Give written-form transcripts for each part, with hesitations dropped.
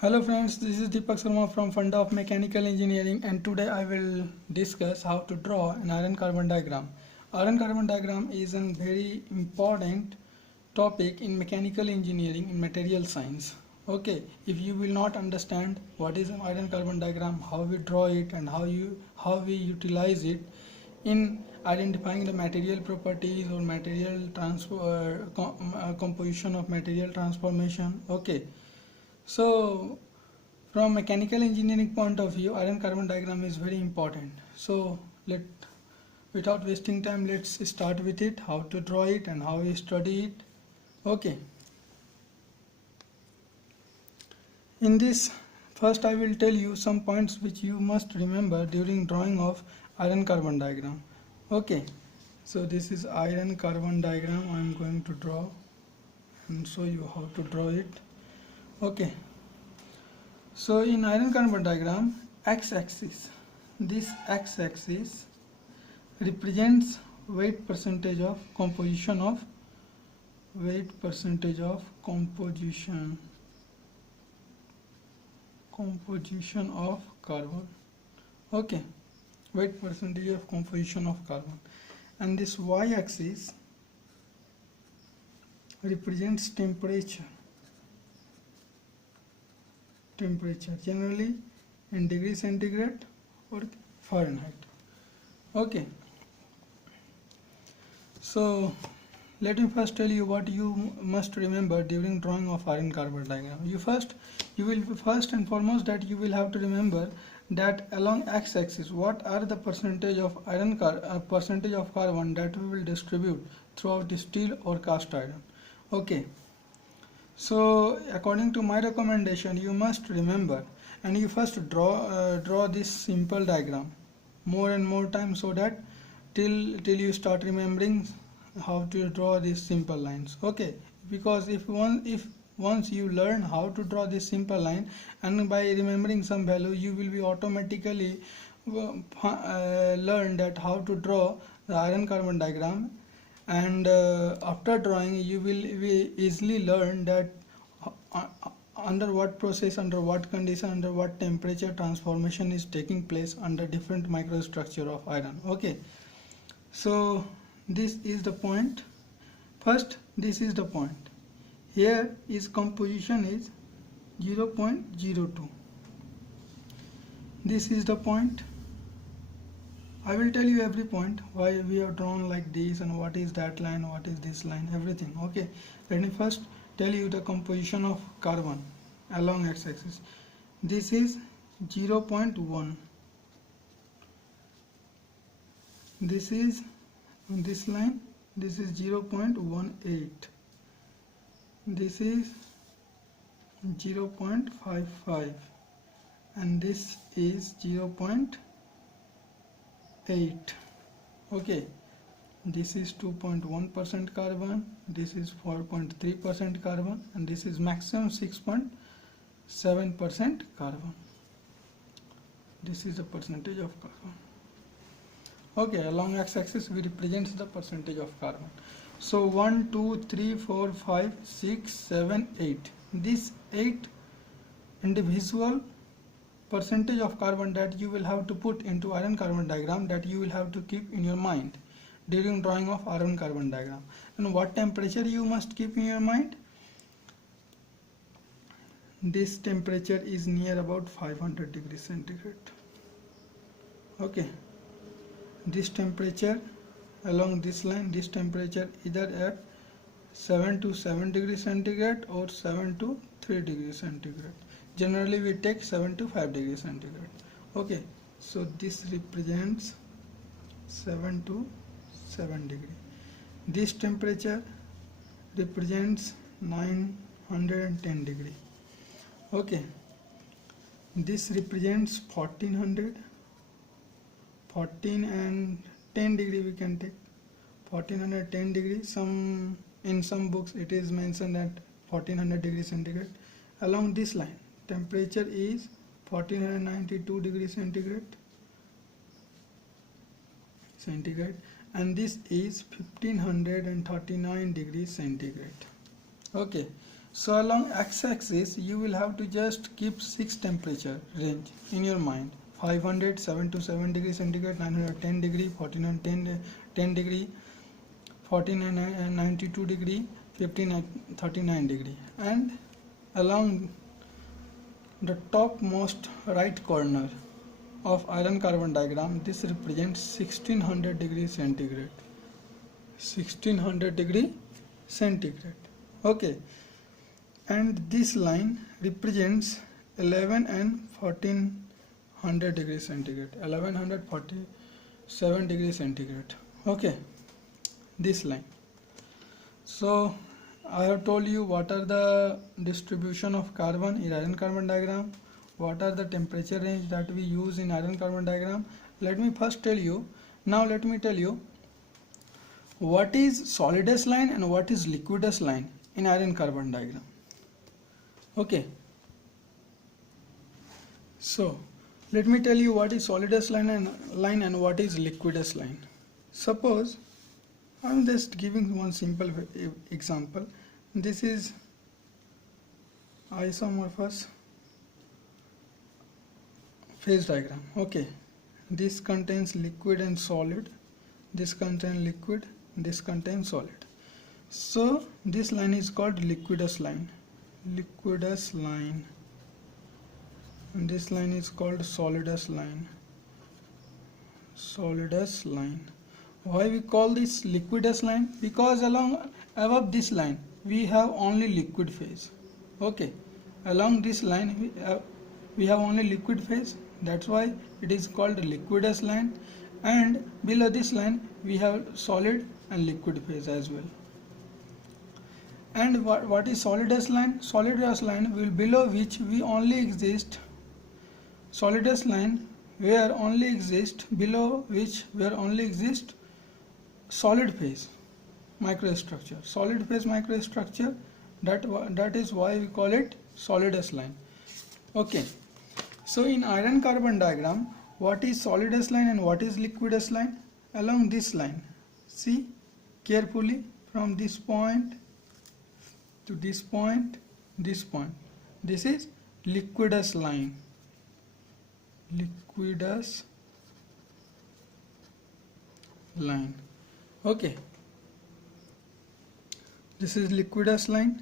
Hello friends, this is Deepak Sharma from Funda of Mechanical Engineering, and today I will discuss how to draw an iron carbon diagram. Iron carbon diagram is a very important topic in mechanical engineering in material science. Okay, if you will not understand what is an iron carbon diagram, how we draw it and how we utilize it in identifying the material properties or material composition of material transformation. Okay, so from mechanical engineering point of view, iron carbon diagram is very important. So without wasting time, let's start with it, how to draw it and how we study it. Okay. In this, first I will tell you some points which you must remember during drawing of iron carbon diagram. Okay. So this is iron carbon diagram I am going to draw and show you how to draw it. Okay. So in iron carbon diagram, x-axis, this x-axis represents weight percentage of composition of composition of carbon. Okay, weight percentage of composition of carbon, and this y-axis represents temperature, generally in degree centigrade or Fahrenheit. Okay, so let me first tell you what you must remember during drawing of iron carbon diagram. You will first and foremost that you will have to remember that along x-axis what are the percentage of percentage of carbon that we will distribute throughout the steel or cast iron. Okay, so according to my recommendation, you must remember and you first draw this simple diagram more and more time, so that till you start remembering how to draw these simple lines. Okay, because if once you learn how to draw this simple line and by remembering some value, you will be automatically learn that how to draw the iron carbon diagram, and after drawing you will easily learn that under what process, under what condition, under what temperature transformation is taking place under different microstructure of iron. Okay, so this is the point. First, this is the point. Here is composition is 0.02. This is the point. I will tell you every point why we have drawn like this and what is that line, what is this line, everything. Okay, let me first tell you the composition of carbon along x-axis. This is 0.1. This is on this line, this is 0.18. This is 0.55 and this is 0.8. Okay, this is 2.1% carbon, this is 4.3% carbon, and this is maximum 6.7% carbon. This is the percentage of carbon. Okay, along x-axis we represent the percentage of carbon. So 1, 2, 3, 4, 5, 6, 7, 8. This 8 individual percentage of carbon that you will have to put into iron carbon diagram, that you will have to keep in your mind during drawing of iron carbon diagram. And what temperature you must keep in your mind? This temperature is near about 500 degrees centigrade. Okay, this temperature along this line, this temperature either at 7 to 7 degrees centigrade or 7 to 3 degrees centigrade. Generally we take 7 to 5 degrees centigrade. Okay, so this represents 7 to 7 degree. This temperature represents 910 degree. Okay, this represents 1400. 14 and 10 degree we can take. 1410 degree. In some books it is mentioned at 1400 degrees centigrade. Along this line, temperature is 1492 degrees centigrade, and this is 1539 degrees centigrade. Okay, So along x-axis you will have to just keep 6 temperature range in your mind. 500, 7 degree centigrade, 910 degree, 1410 degree, 1492 degree, 1539 degree, and along the topmost right corner of iron carbon diagram, this represents 1600 degree centigrade. 1600 degree centigrade. Okay, and this line represents 11 and 1400 degree centigrade, 1147 degree centigrade. Okay, this line. So I have told you what are the distribution of carbon in iron carbon diagram, what are the temperature range that we use in iron carbon diagram. Let me first tell you, now let me tell you what is solidus line and what is liquidus line in iron carbon diagram. Okay, so let me tell you what is solidus line and what is liquidus line. Suppose I'm just giving one simple example. This is isomorphous phase diagram. Okay, this contains liquid and solid, this contains liquid, this contains solid. So this line is called liquidus line, liquidus line, and this line is called solidus line, solidus line. Why we call this liquidus line? Because along above this line we have only liquid phase. Okay, along this line we have only liquid phase, that's why it is called liquidus line, and below this line we have solid and liquid phase as well. And what is solidus line? Solidus line will below which we only exist, solidus line where only exist, below which where only exist solid phase microstructure, solid phase microstructure, that is why we call it solidus line. Okay, so in iron carbon diagram, what is solidus line and what is liquidus line? Along this line, see carefully, from this point to this point, this point, this is liquidus line, liquidus line. Okay, this is liquidus line.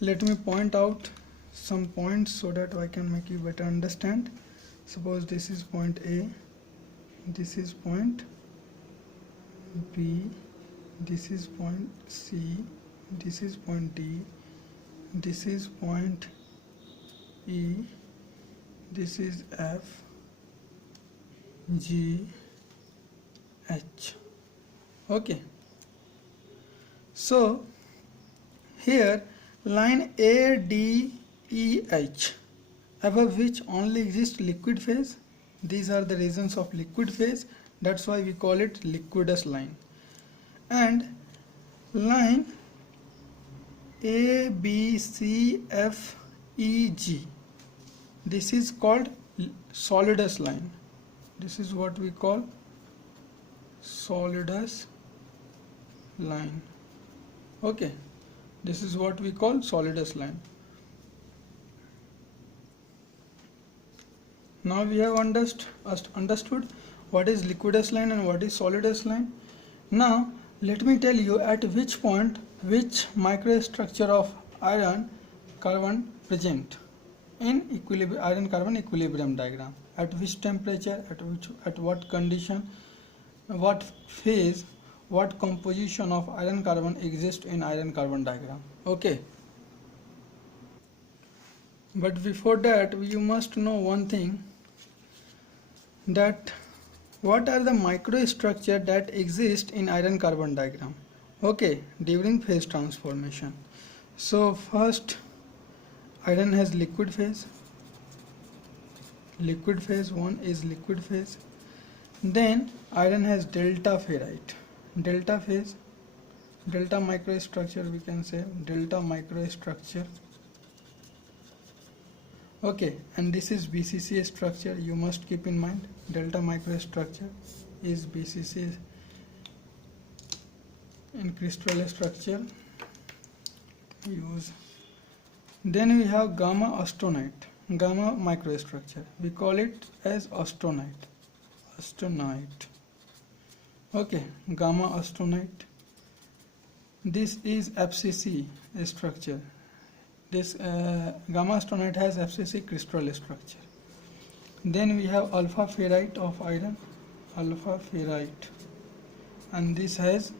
Let me point out some points so that I can make you better understand. Suppose this is point A, this is point B, this is point C, this is point D, this is point E, this is F, G, H. Okay, so here line ADEH, above which only exists liquid phase, these are the regions of liquid phase, that's why we call it liquidus line. And line ABCFEG, this is called solidus line, this is what we call solidus line. Okay, this is what we call solidus line. Now we have understood what is liquidus line and what is solidus line. Now let me tell you at which point which microstructure of iron carbon present in iron carbon equilibrium diagram, at which temperature, at what condition, what phase, what composition of iron carbon exists in iron carbon diagram. Okay, but before that you must know one thing, that what are the microstructure that exist in iron carbon diagram, okay, during phase transformation. So first, iron has liquid phase, one is liquid phase. Then iron has delta ferrite, delta phase, delta microstructure, we can say delta microstructure. Okay, and this is BCCA structure, you must keep in mind, delta microstructure is BCCA in crystal structure, use Then we have gamma austenite, gamma microstructure. We call it as austenite. Austenite. Okay, gamma austenite. This is FCC structure. This gamma austenite has FCC crystal structure. Then we have alpha ferrite of iron, alpha ferrite, and this has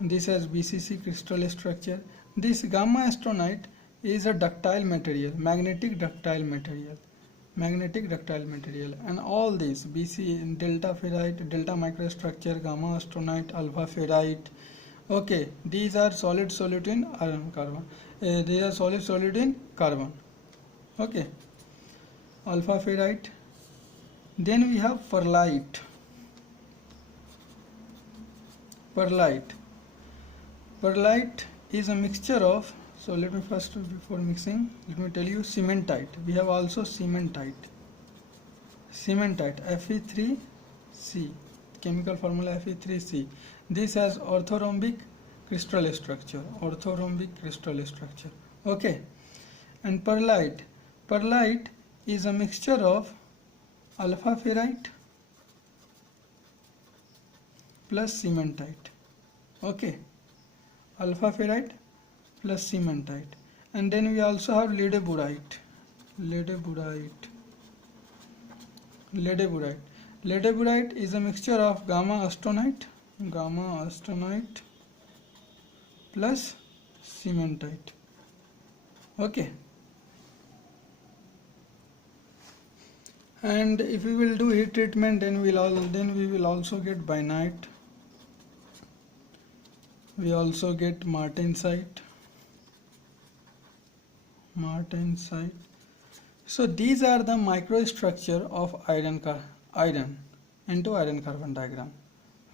BCC crystal structure. This gamma austenite is a ductile material, magnetic ductile material, and all these BC, delta ferrite, delta microstructure, gamma austenite, alpha ferrite. Okay, these are solid in iron carbon. These are solid in carbon. Okay, alpha ferrite. Then we have perlite. Perlite is a mixture of, so let me first, before mixing, let me tell you cementite. We have also cementite, Fe3C, chemical formula Fe3C. This has orthorhombic crystal structure, okay. And perlite is a mixture of alpha ferrite plus cementite, okay, alpha ferrite plus cementite. And then we also have ledeburite. Ledeburite is a mixture of gamma austenite plus cementite, okay. And if we will do heat treatment, then we will also get bainite. We also get martensite. So these are the microstructure of iron into iron carbon diagram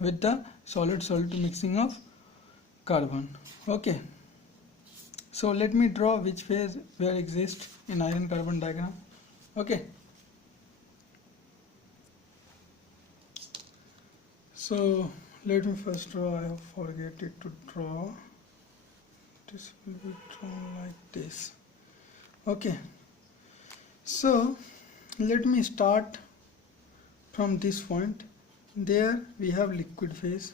with the solid mixing of carbon, okay. So let me draw which phase where exists in iron carbon diagram, okay. So let me first draw. I have forget it to draw. This will be drawn like this, okay. So let me start from this point. There we have liquid phase,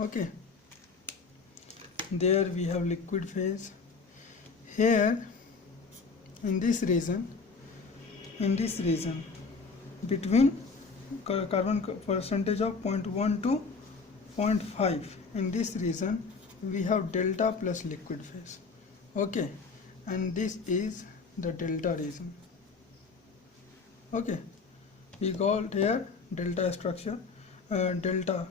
okay. There we have liquid phase. Here in this region between carbon percentage of 0.1 to 0.5, in this region we have delta plus liquid phase, okay. And this is the delta region, okay. We got here delta structure, delta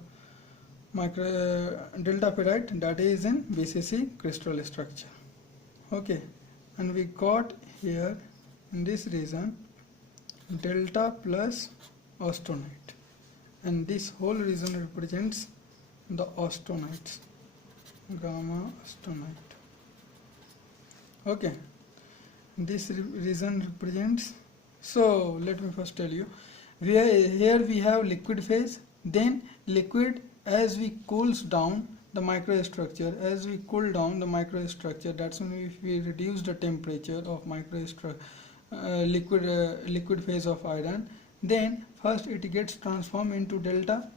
ferrite, that is in BCC crystal structure, okay. And we got here in this region delta plus austenite, and this whole region represents the austenites, gamma austenite, okay. This region represents, so let me first tell you, here we have liquid phase. Then liquid, as we cools down the microstructure, that's when if we reduce the temperature of liquid phase of iron, then first it gets transformed into delta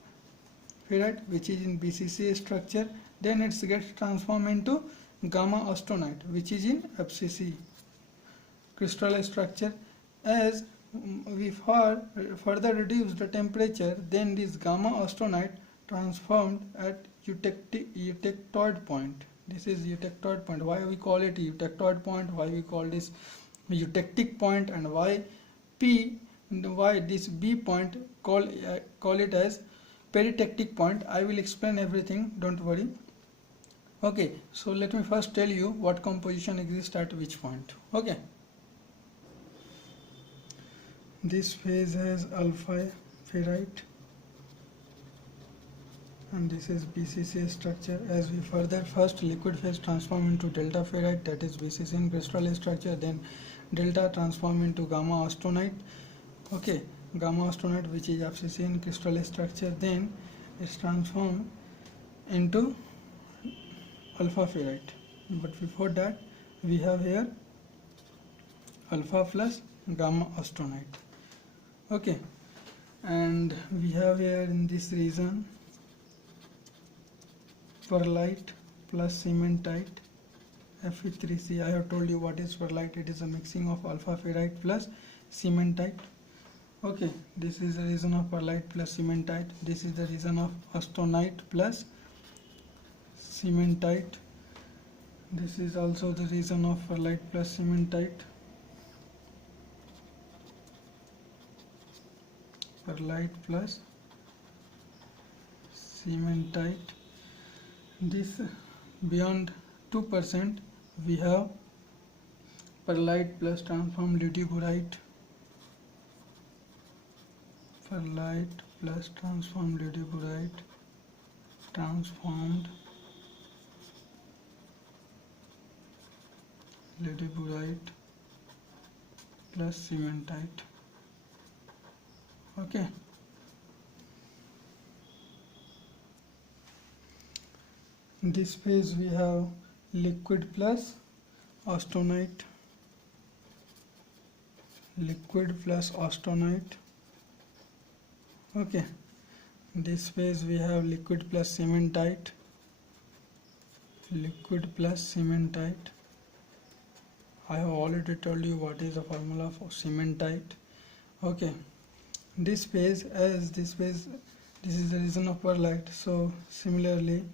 ferrite, which is in BCC structure. Then it gets transformed into gamma austenite, which is in FCC crystal structure. As we further reduce the temperature, then this gamma austenite transformed at eutectoid point. This is eutectoid point. Why we call it eutectoid point? Why we call this eutectic point? And why this B point call it as peritectic point? I will explain everything, don't worry, okay. So let me first tell you what composition exists at which point, okay. This phase has alpha ferrite and this is BCC structure. As we further, first liquid phase transform into delta ferrite, that is BCC in crystal structure. Then delta transform into gamma austenite, okay, gamma austenite, which is FCC in crystal structure. Then it's transformed into alpha ferrite, but before that we have here alpha plus gamma austenite. Okay, and we have here in this region perlite plus cementite Fe3C. I have told you what is perlite. It is a mixing of alpha ferrite plus cementite. Okay, this is the region of perlite plus cementite. This is the region of austenite plus cementite. This is also the region of perlite plus cementite. Perlite plus cementite. This beyond 2% we have perlite plus transformed luteburite. Perlite plus transformed luteburite. Transformed luteburite plus cementite. Okay. In this phase we have liquid plus austenite. Liquid plus austenite. Okay. In this phase we have liquid plus cementite. Liquid plus cementite. I have already told you what is the formula for cementite. Okay. This phase, as this phase, this is the region of perlite. So similarly,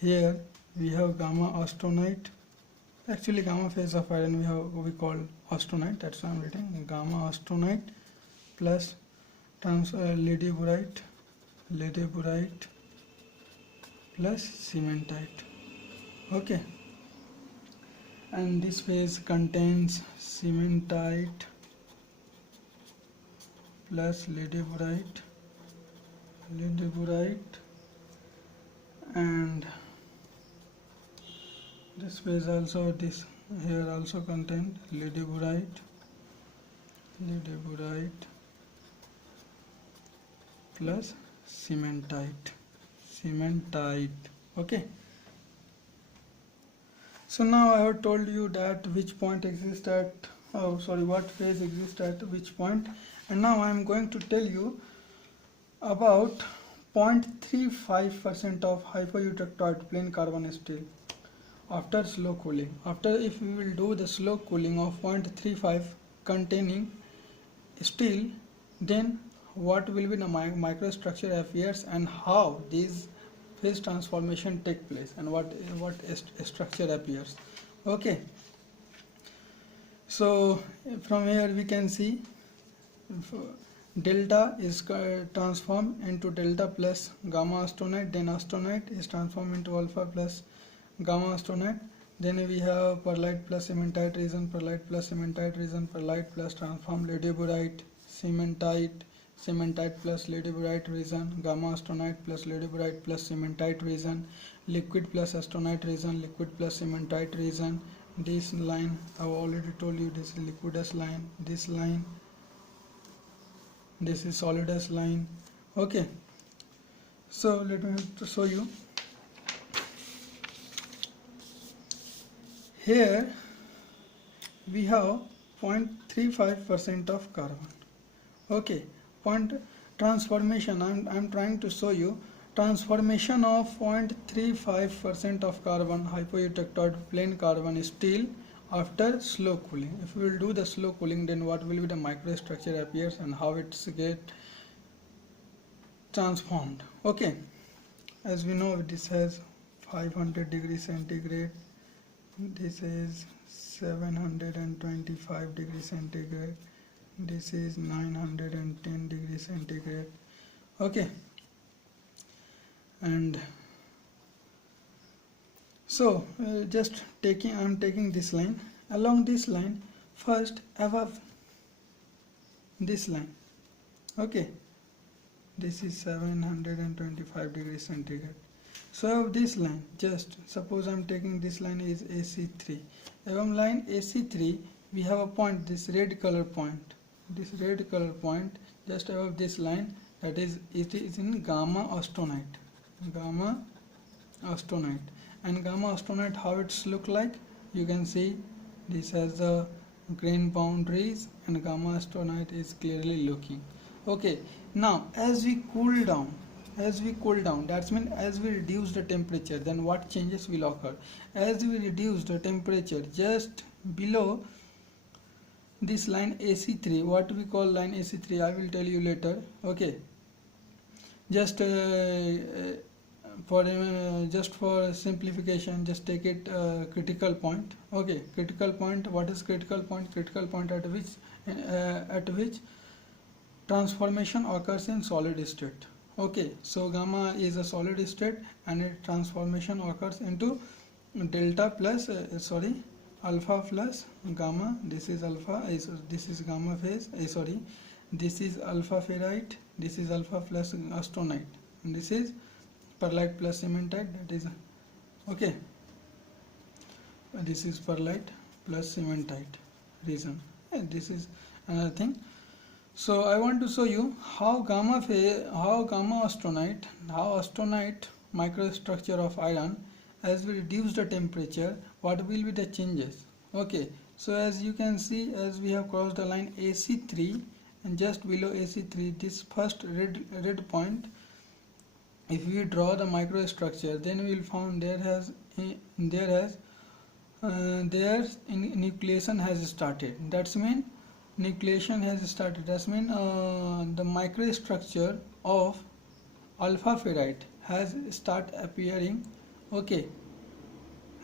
here we have gamma austenite. Actually, gamma phase of iron we call austenite. That's why I'm writing gamma austenite plus luteburite plus cementite. Okay. And this phase contains cementite plus luteburite, and this phase also, this here also contains luteburite plus cementite. Okay. So now I have told you that which point exists at, what phase exists at which point, and now I am going to tell you about 0.35% of hypoeutectoid plain carbon steel after slow cooling. After, if we will do the slow cooling of 0.35 containing steel, then what will be the microstructure appears and how these phase transformation take place and what structure appears. Okay, so from here we can see delta is transformed into delta plus gamma austenite, then austenite is transformed into alpha plus gamma austenite, then we have perlite plus cementite region, perlite plus cementite region, perlite plus transformed luteburite, cementite plus luteburite region, gamma austenite plus luteburite plus cementite region, liquid plus austenite region, liquid plus cementite region. This line I have already told you, this is liquidous line, this line, this is solidus line. Okay, so let me show you. Here we have 0.35% of carbon. Okay, point transformation, I'm trying to show you transformation of 0.35% of carbon hypoeutectoid plain carbon steel after slow cooling. If we will do the slow cooling, then what will be the microstructure appears and how it's get transformed. Okay, as we know, this has 500 degrees centigrade, this is 725 degrees centigrade, this is 910 degrees centigrade. Okay, and so just I'm taking this line, along this line, first above this line. Okay, this is 725 degrees centigrade. So this line, just suppose I'm taking this line is AC3. Along line AC3 we have a point, this red color point, just above this line, that is, it is in gamma austenite, And gamma astronite, how it's look like, you can see this has the grain boundaries and gamma astronite is clearly looking. Okay, now as we cool down, that's mean as we reduce the temperature, then what changes will occur? As we reduce the temperature just below this line AC3, what we call line AC3, I will tell you later. Okay, just for simplification, just take it critical point. Okay, critical point, what is critical point? Critical point at which transformation occurs in solid state. Okay, so gamma is a solid state and its transformation occurs into delta plus alpha plus gamma. This is alpha, this is gamma phase, this is alpha ferrite, this is alpha plus astronite, and this is perlite plus cementite, that is okay, this is perlite plus cementite region. This is another thing. So I want to show you how astronite microstructure of iron, as we reduce the temperature, what will be the changes. Okay, so as you can see, as we have crossed the line AC3, and just below AC3, this first red point, if we draw the microstructure, then we will find their nucleation has started. That's mean nucleation has started. That's mean the microstructure of alpha ferrite has start appearing. Okay,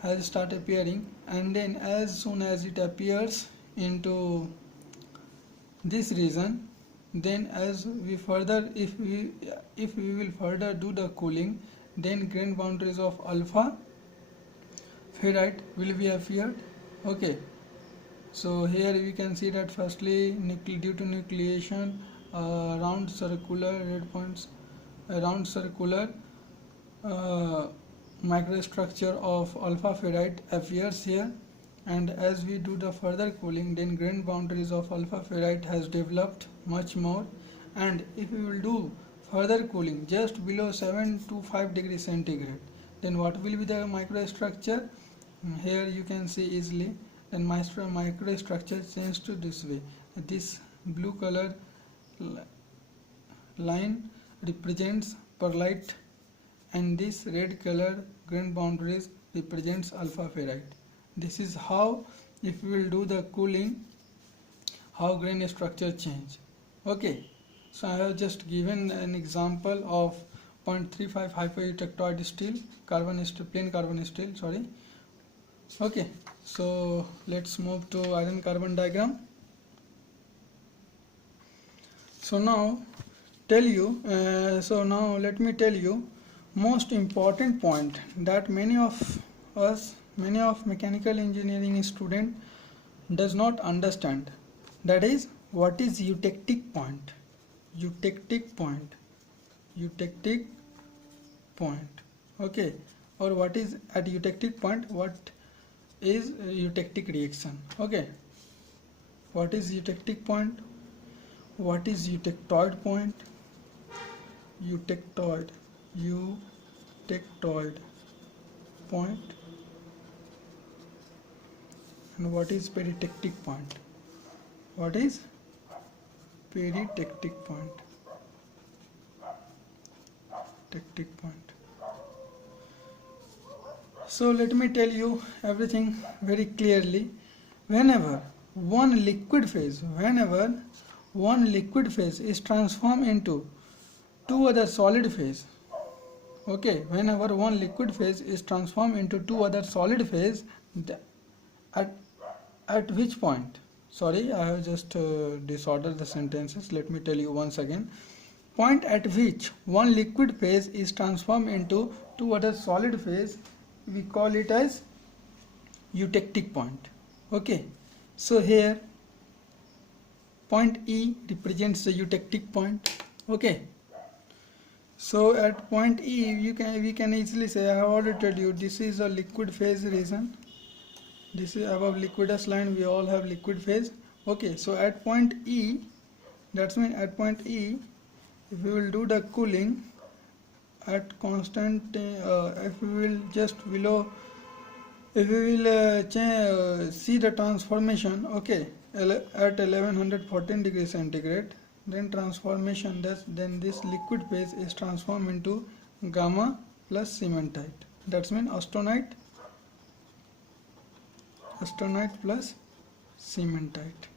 has start appearing, and then as soon as it appears into this region, then as we further, if we will further do the cooling, then grain boundaries of alpha ferrite will be appeared. Okay, so here we can see that firstly due to nucleation, round circular red points, round circular microstructure of alpha ferrite appears here, and as we do the further cooling, then grain boundaries of alpha ferrite has developed much more. And if we will do further cooling just below 7 to 5 degrees centigrade, then what will be the microstructure? Here you can see easily, then microstructure changes to this way. This blue color line represents perlite, and this red color grain boundaries represents alpha ferrite. This is how, if we will do the cooling, how grain structure change. Okay, so I have just given an example of 0.35 hypoelectroid steel, plain carbon steel, sorry. Okay, so let's move to iron carbon diagram. So now let me tell you most important point that many of mechanical engineering student does not understand. That is, what is eutectic point? Okay, or what is at eutectic point? What is eutectic reaction? Okay, what is eutectic point? What is eutectoid point? Eutectoid point. And what is peritectic point? What is peritectic point? Tectic point. So let me tell you everything very clearly. Whenever one liquid phase is transformed into two other solid phase. Okay, whenever one liquid phase is transformed into two other solid phase, at which point? Sorry, I have just disordered the sentences. Let me tell you once again. Point at which one liquid phase is transformed into two other solid phase, we call it as eutectic point. Okay, so here point E represents the eutectic point. Okay, so at point E we can easily say, I have already told you, this is a liquid phase region. This is above liquidus line, we all have liquid phase. Okay, so at point E, that's mean at point E, if we will do the cooling, at constant if we will just below, if we will see the transformation, okay, at 1114 degrees centigrade, then transformation, then this liquid phase is transformed into gamma plus cementite. That's mean austenite plus cementite.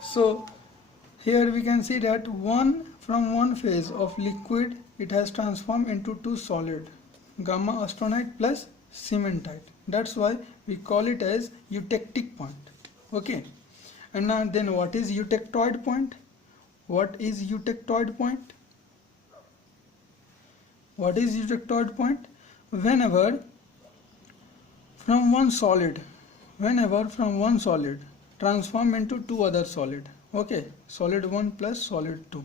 So here we can see that from one phase of liquid it has transformed into two solid, gamma austenite plus cementite. That's why we call it as eutectic point. Okay, and now then what is eutectoid point? What is eutectoid point? What is eutectoid point? Whenever from one solid transform into two other solid. Okay, solid 1 plus solid 2.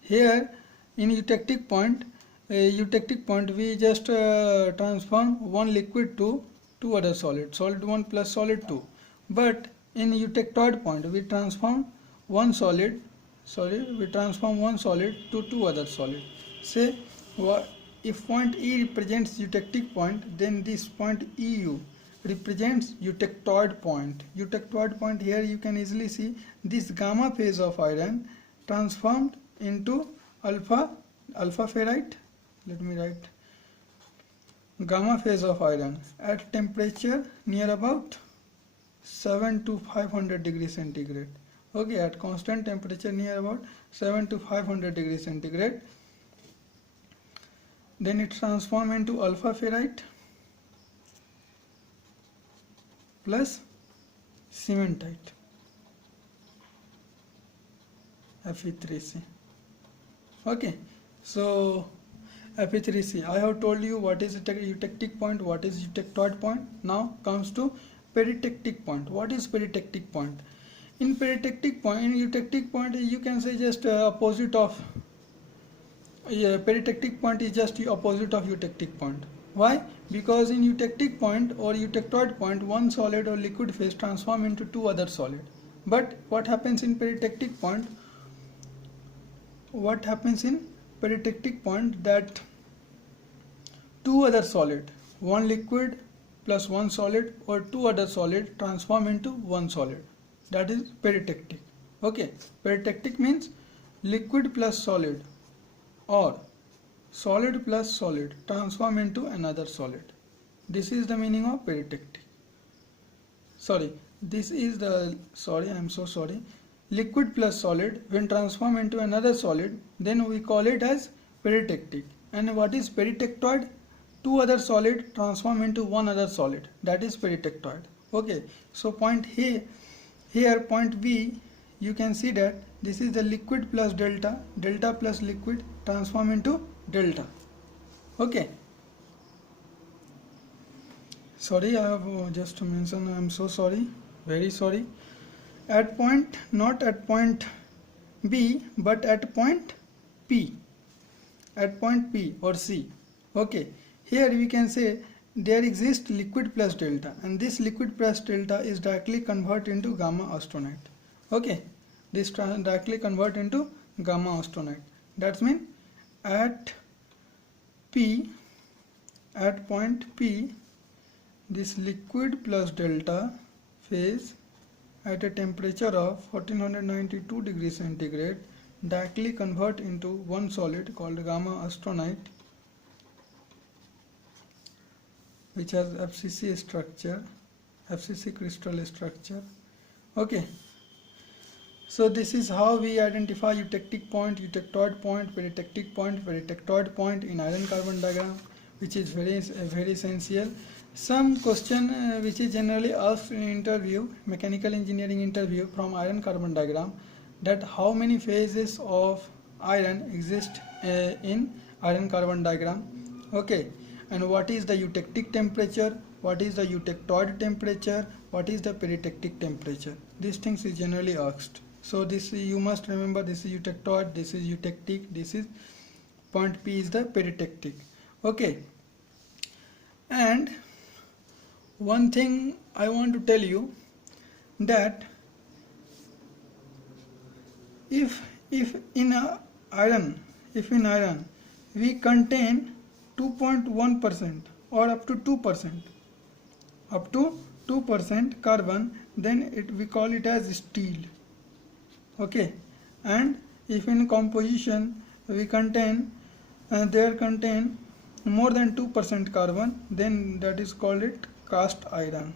Here in eutectic point we just transform one liquid to two other solid, solid 1 plus solid 2. But in eutectoid point we transform one solid to two other solid. Say if point E represents eutectic point, then this point EU represents eutectoid point. Eutectoid point, here you can easily see this gamma phase of iron transformed into alpha ferrite. Let me write gamma phase of iron at temperature near about 7 to 500 degrees centigrade. Okay, at constant temperature near about 7 to 500 degrees centigrade. Then it transforms into alpha ferrite plus cementite, Fe3C. Okay, so Fe3C, I have told you what is eutectic point, what is eutectoid point. Now comes to peritectic point. What is peritectic point? In eutectic point, you can say just opposite of peritectic point is just the opposite of eutectic point. Why? Because in eutectic point or eutectoid point, one solid or liquid phase transform into two other solid. But what happens in peritectic point? That two other solid, one liquid plus one solid or two other solid transform into one solid. That is peritectic. Okay, peritectic means liquid plus solid or solid plus solid transform into another solid. This is the meaning of peritectic. Liquid plus solid when transform into another solid, then we call it as peritectic. And what is peritectoid? Two other solid transform into one other solid. That is peritectoid. Okay, so point here point B, you can see that this is the liquid plus delta plus liquid transform into delta. Okay, sorry, I have just mentioned, I am so sorry, very sorry. At point, not at point B, but at point P, or C. Okay, here we can say there exists liquid plus delta, and this liquid plus delta is directly converted into gamma austenite. Okay, this directly convert into gamma austenite. That means at point P, this liquid plus delta phase at a temperature of 1492 degrees centigrade directly convert into one solid called gamma austenite, which has FCC crystal structure. Okay, so this is how we identify eutectic point, eutectoid point, peritectoid point in iron carbon diagram, which is very essential. Some question which is generally asked in interview, mechanical engineering interview, from iron carbon diagram, that how many phases of iron exist in iron carbon diagram. Okay, and what is the eutectic temperature, what is the eutectoid temperature, what is the peritectic temperature. These things is generally asked. So this you must remember, this is eutectoid, this is eutectic, this is point P is the peritectic. Okay, and one thing I want to tell you, that if in a iron, if in iron we contain 2.1% or up to 2% carbon, then we call it as steel. Okay, and if in composition we contain more than 2% carbon, then that is called it cast iron.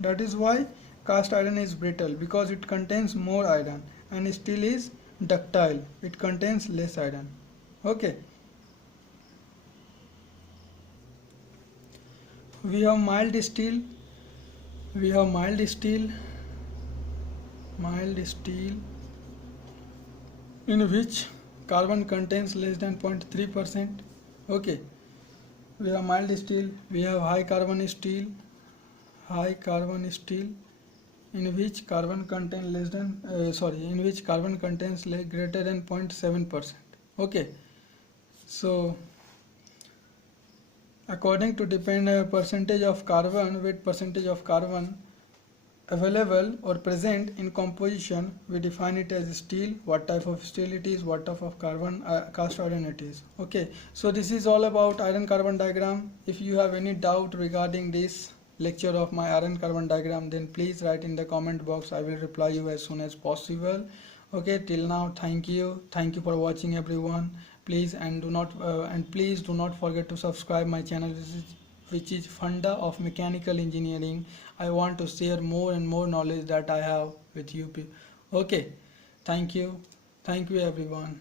That is why cast iron is brittle, because it contains more iron, and steel is ductile, it contains less iron. Okay, we have mild steel, mild steel in which carbon contains less than 0.3%. Okay, we have mild steel, we have high carbon steel, in which carbon contains greater than 0.7%. Okay, so according to percentage of carbon, with percentage of carbon available or present in composition, we define it as steel, what type of steel it is, what type of carbon cast iron it is. Okay, so this is all about iron carbon diagram. If you have any doubt regarding this lecture of my iron carbon diagram, then please write in the comment box. I will reply you as soon as possible. Okay, till now, thank you for watching everyone. Please do not forget to subscribe my channel, which is Funda of Mechanical Engineering. I want to share more and more knowledge that I have with you. Okay, thank you everyone.